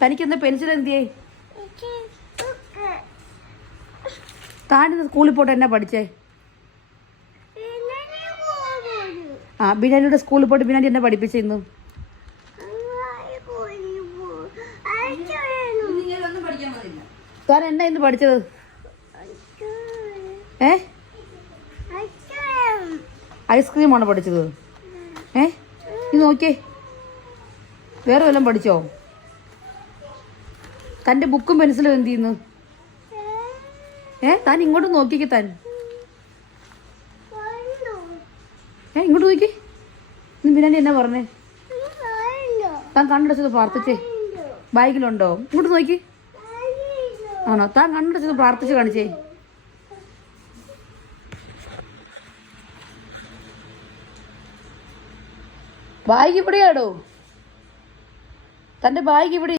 തനിക്കെന്താ pencil എന്തിയേ? താനിന്ന് സ്കൂളിൽ പോയിട്ട് എന്നാ പഠിച്ചേ? ബിനാലിയുടെ സ്കൂളിൽ പോയിട്ട് ബിനാലി എന്നെ പഠിപ്പിച്ചേ ഇന്നും? താൻ എന്നാ ഇന്ന് പഠിച്ചത്? ഐസ്ക്രീമാണ് പഠിച്ചത്. ഇത് നോക്കിയേ, വേറെ വല്ലതും പഠിച്ചോ? തൻ്റെ ബുക്കും പെൻസിലും എന്ത് ചെയ്യുന്നു? താൻ ഇങ്ങോട്ട് നോക്കിക്കേ. താൻ ഇങ്ങോട്ട് നോക്കി. ഇന്ന് ബിനാലി എന്നാ പറഞ്ഞേ? താൻ കണ്ണടച്ചത് പ്രാർത്ഥിച്ചേ. ബാഗിലുണ്ടോ? ഇങ്ങോട്ട് നോക്കി. ആണോ? താൻ കണ്ണടച്ചത് പ്രാർത്ഥിച്ച് കാണിച്ചേ. ബാഗ് ഇവിടെയാടോ? തൻ്റെ ബാഗ് ഇവിടെ.